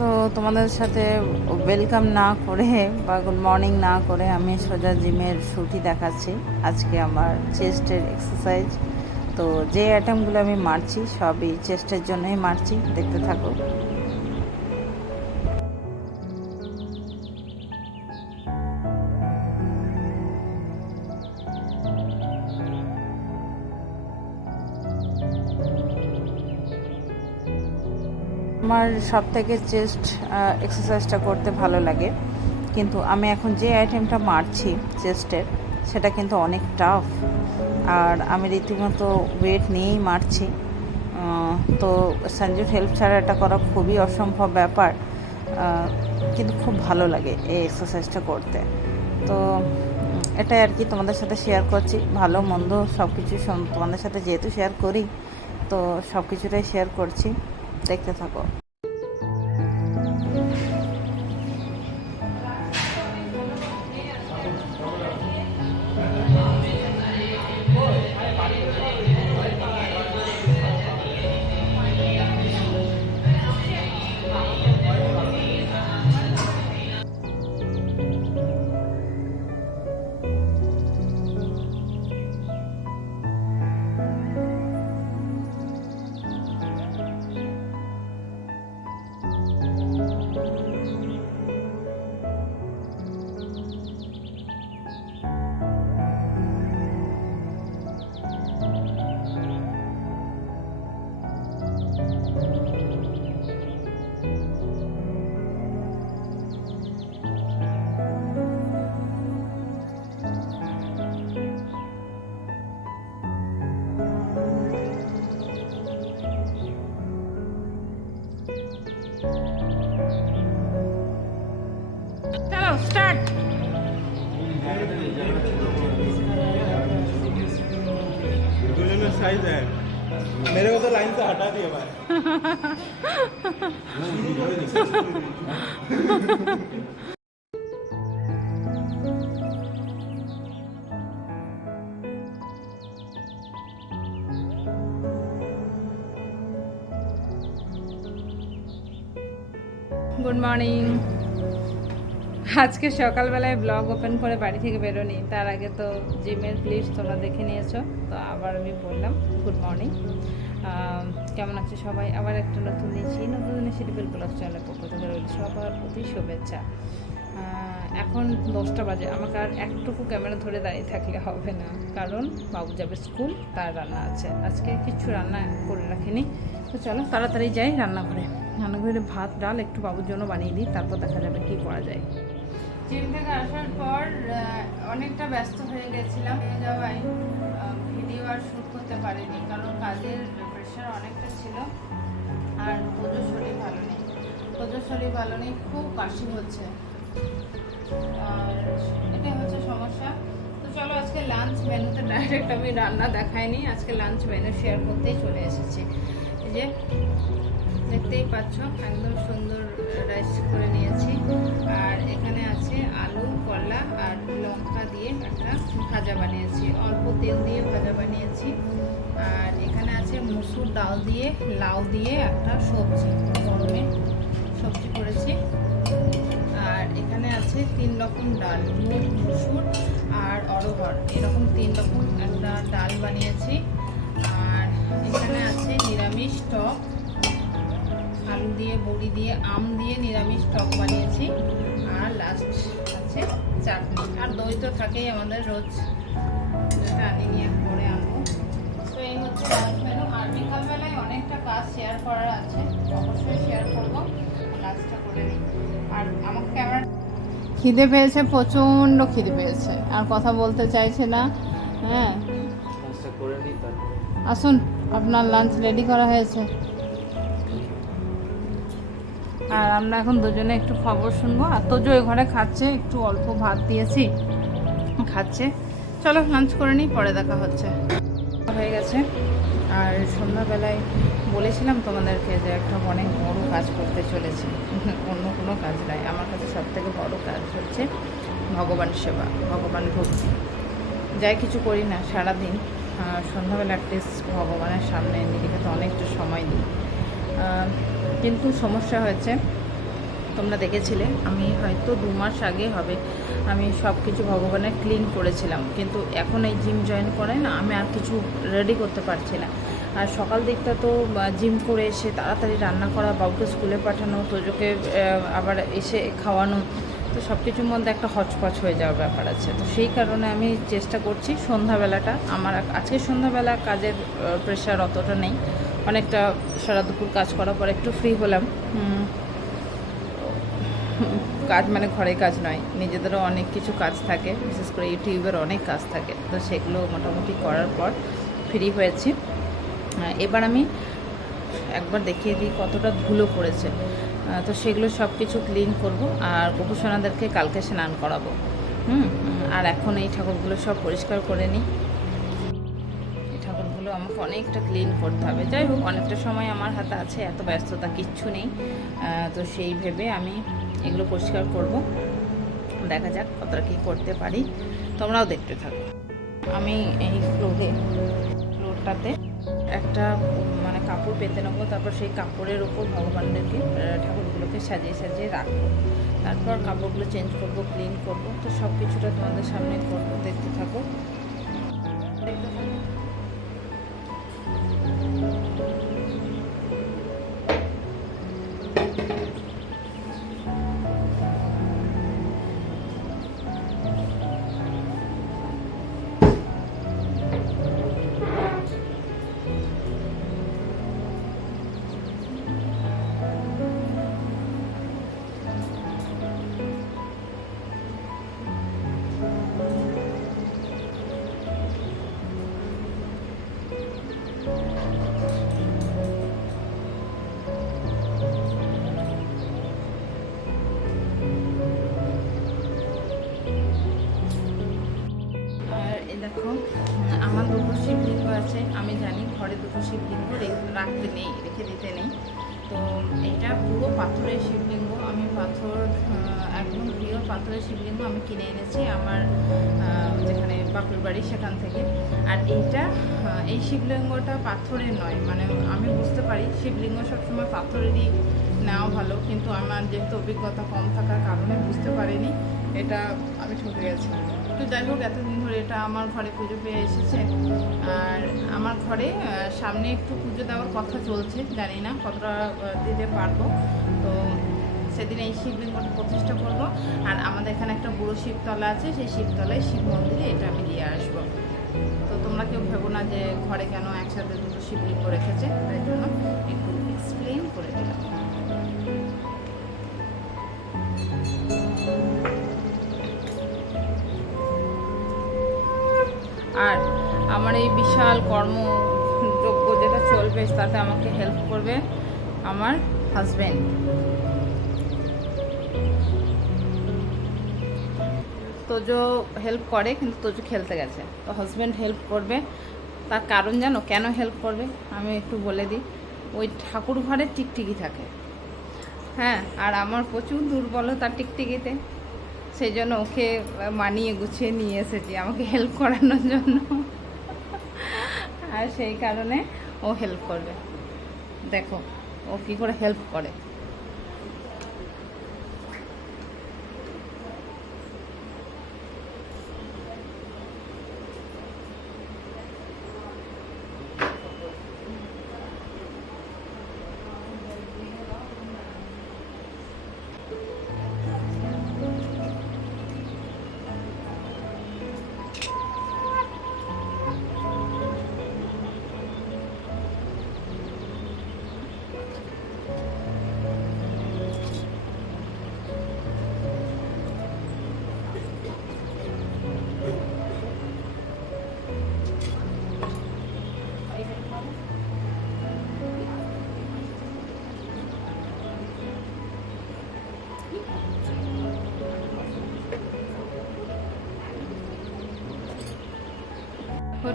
তো তোমাদের সাথে ওয়েলকাম না করে বা গুড মর্নিং না করে আমি সোজা জিমের শুটই দেখাচ্ছি। আজকে আমার চেস্টের এক্সারসাইজ, তো যে আইটেমগুলো আমি মারছি সবই চেস্টের জন্যই মারছি, দেখতে থাকো। আমার সব থেকে চেস্ট এক্সারসাইজটা করতে ভালো লাগে, কিন্তু আমি এখন যে আইটেমটা মারছি চেস্টের সেটা কিন্তু অনেক টাফ, আর আমি রীতিমতো ওয়েট নিয়েই মারছি। তো সঞ্জুর হেল্প ছাড়া এটা করা খুবই অসম্ভব ব্যাপার, কিন্তু খুব ভালো লাগে এই এক্সারসাইজটা করতে। তো এটাই আর কি তোমাদের সাথে শেয়ার করছি, ভালো মন্দ সব কিছু তোমাদের সাথে যেহেতু শেয়ার করি, তো সব কিছুটাই শেয়ার করছি, দেখতে থাকো। चलो स्टार्ट। दोनों साइज है, मेरे को तो लाइन से हटा दिया भाई। Good morning. আজকে সকালবেলায় ব্লগ ওপেন করে বাড়ি থেকে বেরোনি, তার আগে তো জিমের ক্লিপস তোমরা দেখে নিয়েছো, তো আবার আমি বললাম গুড মর্নিং। কেমন আছে সবাই? আবার একটা নতুন দিয়েছি, নতুন দিনে শিডিউল ব্লগ চ্যানেলের পক্ষ থেকে রইল সবার প্রতি শুভেচ্ছা। এখন 10টা বাজে, আমাকে আর একটুকু ক্যামেরা ধরে দাঁড়িয়ে থাকলে হবে না, কারণ বাবু যাবে স্কুল, তার রান্না আছে। আজকে কিছু রান্না করে রাখিনি, তো চলো তাড়াতাড়ি যাই রান্নাঘরে। রান্নাঘরে ভাত ডাল একটু বাবুর জন্য বানিয়ে দিই, তারপর দেখা যাবে কী করা যায়। জিম থেকে আসার পর অনেকটা ব্যস্ত হয়ে গেছিলাম, হয়ে যাওয়ায় ভিডিও আর শ্যুট করতে পারিনি, কারণ কাজের প্রেশার অনেকটা ছিল। আর তোজোর শরীর ভালো নেই, খুব কাশি হচ্ছে, আর এটাই হচ্ছে সমস্যা। তো চলো আজকে লাঞ্চ মেনুতে ডাইরেক্ট আমি রান্না দেখাইনি, আজকে লাঞ্চ মেনু শেয়ার করতেই চলে এসেছি। এই যে দেখতেই পাচ্ছ একদম সুন্দর রাইস করে নিয়েছি, আর এখানে আছে আলু, কলা আর লঙ্কা দিয়ে একটা ভাজা বানিয়েছি, অল্প তেল দিয়ে ভাজা বানিয়েছি। আর এখানে আছে মসুর ডাল দিয়ে লাউ দিয়ে একটা সবজি, গরমে সবজি করেছি। আর এখানে আছে 3 রকম ডাল, মুগ, মসুর আর অরহর, এরকম 3 রকম একটা ডাল বানিয়েছি। আর এখানে আছে নিরামিষ টক, আলু দিয়ে, বড়ি দিয়ে, আম দিয়ে নিরামিষ টক বানিয়েছি। আর লাস্ট আছে চাটনি, আর দই তো থাকেই আমাদের রোজ, যেটা আনিনি পরে আনবো। তো এই হচ্ছে লাঞ্চ মেনু। আর বিকালবেলায় অনেকটা কাজ শেয়ার করার আছে, অবশ্যই শেয়ার করবো, কাজটা করে নিই। আর আমাকে ক্যামেরা খিদে পেয়েছে, প্রচণ্ড খিদে পেয়েছে, আর কথা বলতে চাইছে না। হ্যাঁ আসুন, আপনার লাঞ্চ রেডি করা হয়েছে। আর আমরা এখন দুজনে একটু খবর শুনবো, আর তোজো ওই ঘরে খাচ্ছে, একটু অল্প ভাত দিয়েছি খাচ্ছে। চলো লাঞ্চ করে নিই, পরে দেখা হচ্ছে। হয়ে গেছে। আর সন্ধ্যাবেলায় বলেছিলাম তোমাদেরকে যে একটা অনেক বড় কাজ করতে চলেছি, অন্য কোনো কাজ নাই, আমার কাছে সবথেকে বড় কাজ হচ্ছে ভগবান সেবা, ভগবান ভক্তি। যাই কিছু করি না সারাদিন, সন্ধ্যাবেলা অ্যাটলিস্ট ভগবানের সামনে নিজেকে তো অনেকটা সময় দিই। কিন্তু সমস্যা হয়েছে, তোমরা দেখেছিলে আমি হয়তো 2 মাস আগে হবে আমি সব কিছু ভগবানের ক্লিন করেছিলাম, কিন্তু এখন এই জিম জয়েন করে না আমি আর কিছু রেডি করতে পারছি না। আর সকাল দিকটা তো জিম করে এসে তাড়াতাড়ি রান্না করা, বাবুকে স্কুলে পাঠানো, তোজোকে আবার এসে খাওয়ানো, তো সব কিছুর মধ্যে একটা হচপচ হয়ে যাওয়ার ব্যাপার আছে। তো সেই কারণে আমি চেষ্টা করছি সন্ধ্যাবেলাটা, আমার আজকে সন্ধ্যাবেলা কাজের প্রেশার অতটা নেই, অনেকটা সারা দুপুর কাজ করার পর একটু ফ্রি হলাম। কাজ মানে ঘরে কাজ নয়, নিজেদেরও অনেক কিছু কাজ থাকে, বিশেষ করে ইউটিউবের অনেক কাজ থাকে, তো সেগুলো মোটামুটি করার পর ফ্রি হয়েছি। এবার আমি একবার দেখিয়ে দিই কতটা ধুলো পড়েছে, তো সেগুলো সব কিছু ক্লিন করব আর গোপুসোনাদেরকে কালকে স্নান করাবো। আর এখন এই ঠাকুরগুলো সব পরিষ্কার করে নিই। এই ঠাকুরগুলো আমাকে অনেকটা ক্লিন করতে হবে। যাই হোক, অনেকটা সময় আমার হাতে আছে, এত ব্যস্ততা কিচ্ছু নেই, তো সেই ভেবে আমি এগুলো পরিষ্কার করব। দেখা যাক কতটা কী করতে পারি, তোমরাও দেখতে থাকো। আমি এই ফ্লোরটাতে একটা মানে কাপড় পেতে নেবো, তারপর সেই কাপড়ের ওপর ভগবানদেরকে ঠাকুরগুলোকে সাজিয়ে সাজিয়ে রাখবো, তারপর কাপড়গুলো চেঞ্জ করব, ক্লিন করব। তো সব কিছুটা তোমাদের সামনে করবো, দেখতে থাকো। দেখো, আমার 2টো শিবলিঙ্গ আছে, আমি জানি ঘরে 2টো শিবলিঙ্গ রাখতে নেই, রেখে দিতে নেই। তো এটা পুরো পাথরের শিবলিঙ্গ, আমি পাথর একদম প্রিয় পাথরের শিবলিঙ্গ আমি কিনে এনেছি আমার যেখানে বাপের বাড়ি সেখান থেকে। আর এই শিবলিঙ্গটা পাথরের নয়, মানে আমি বুঝতে পারি শিবলিঙ্গ সবসময় পাথরেরই নেওয়া ভালো, কিন্তু আমার যেহেতু অভিজ্ঞতা কম থাকার কারণে বুঝতে পারিনি, এটা আমি ঠকে গেছি। তো যাই হোক, এতদিন ধরে এটা আমার ঘরে পুজো পেয়ে এসেছে। আর আমার ঘরে সামনে একটু পুজো দেওয়ার কথা চলছে, জানি না কতটা দিতে পারবো। তো সেদিন এই শিবলিঙ্গটা প্রতিষ্ঠা করব। আর আমাদের এখানে একটা বুড়ো শিবতলা আছে, সেই শিবতলায় শিব মন্দিরে এটা আমি দিয়ে আসবো। তো তোমরা কেউ ভেবো না যে ঘরে কেন একসাথে 2টো শিবলিঙ্গ রেখেছে, তাই জন্য একটু এক্সপ্লেন করে দিলাম। আর আমার এই বিশাল কর্মযজ্ঞ যেটা চলবে, তাতে আমাকে হেল্প করবে আমার হাজব্যান্ড। তোজো হেল্প করে, কিন্তু তোজো খেলতে গেছে, তো হাজব্যান্ড হেল্প করবে। তার কারণ জানো কেন হেল্প করবে, আমি একটু বলে দিই। ওই ঠাকুর ঘরে টিকটিকি থাকে, হ্যাঁ, আর আমার প্রচুর দুর্বলতা টিকটিকিতে, সেই জন্য ওকে মানিয়ে গুছিয়ে নিয়ে এসেছি আমাকে হেল্প করানোর জন্য। আর সেই কারণে ও হেল্প করবে। দেখো ও কী করে হেল্প করে।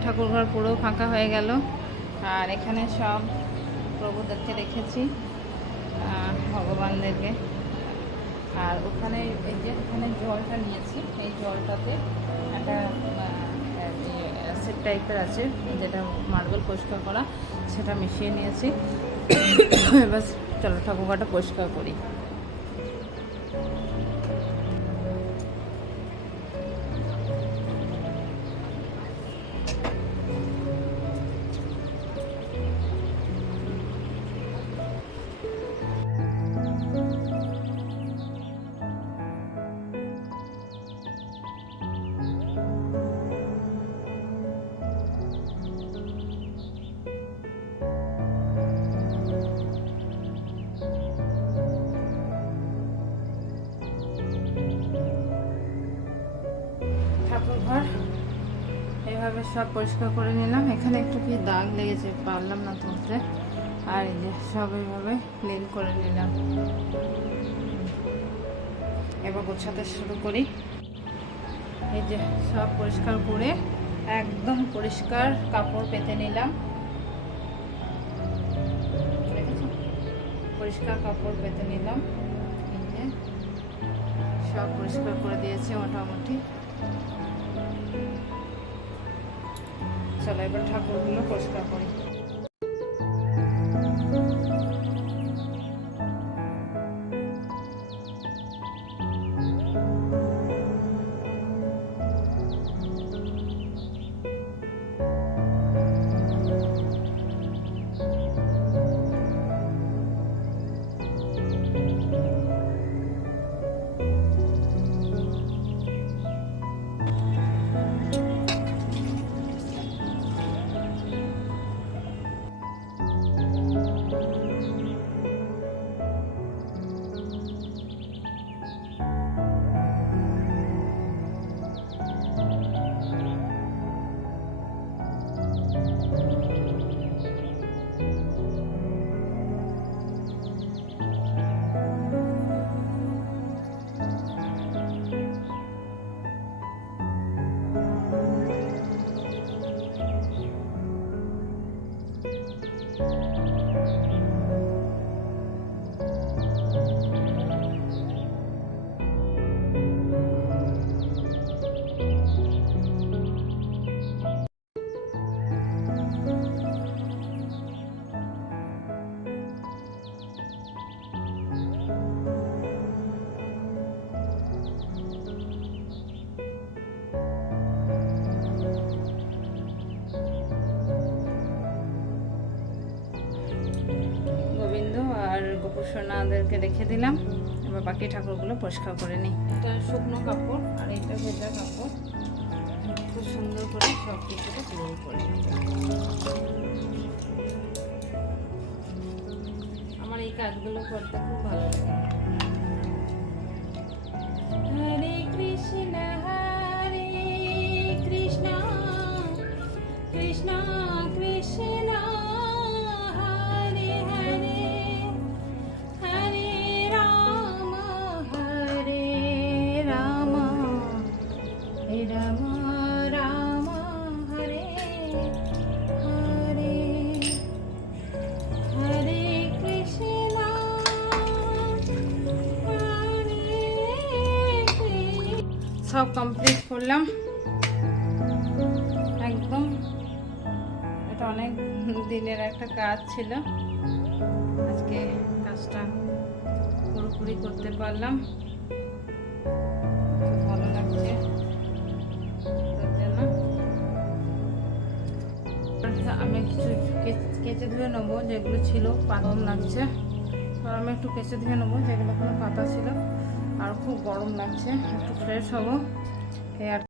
ঠাকুরঘর পুরো ফাঁকা হয়ে গেল। আর এখানে সব প্রভুদেরকে রেখেছি, ভগবানদেরকে। আর ওখানে এই যে এখানে জলটা নিয়েছি, এই জলটাতে একটা অ্যাসিড টাইপের আছে, যেটা মার্বেল পরিষ্কার করা, সেটা মিশিয়ে নিয়েছি। এবার চলো ঠাকুরঘরটা পরিষ্কার করি। তারপরে সব পরিষ্কার করে নিলাম। এখানে একটু কি দাগ লেগেছে, পারলাম না তুলতে। আর এই যে সব এইভাবে ক্লিন করে নিলাম। এবার গোছাতে শুরু করি। এই যে সব পরিষ্কার করে একদম পরিষ্কার কাপড় পেতে নিলাম। দেখেছো, পরিষ্কার কাপড় পেতে নিলাম। এই যে সব পরিষ্কার করে দিয়েছি মোটামুটি। চলো এবার ঠাকুরগুলো পরিষ্কার করি। সোনাদেরকে রেখে দিলাম। এবার বাকি ঠাকুরগুলো পরিষ্কার করে নিই। এটা শুকনো কাপড় আর এটা ভেজা কাপড়। খুব সুন্দর করে সব কিছুটা ক্লিন করে আমার এই কাজগুলো করতে খুব ভালো লাগে। হরে কৃষ্ণ কৃষ্ণ কৃষ্ণ সব কমপ্লিট করলাম একদম। এটা অনেক দিনের একটা কাজ ছিল, আজকে কাজটা পুরোপুরি করতে পারলাম। খুব ভালো লাগছে তার জন্য। আমি কিছু কেচে ধুয়ে নেবো, যেগুলো ছিল গরম লাগছে। আর আমি একটু কেচে ধুয়ে নেবো যেগুলো কোনো পাতা ছিল। আর খুব গরম লাগছে, একটু ফ্রেশ হবো।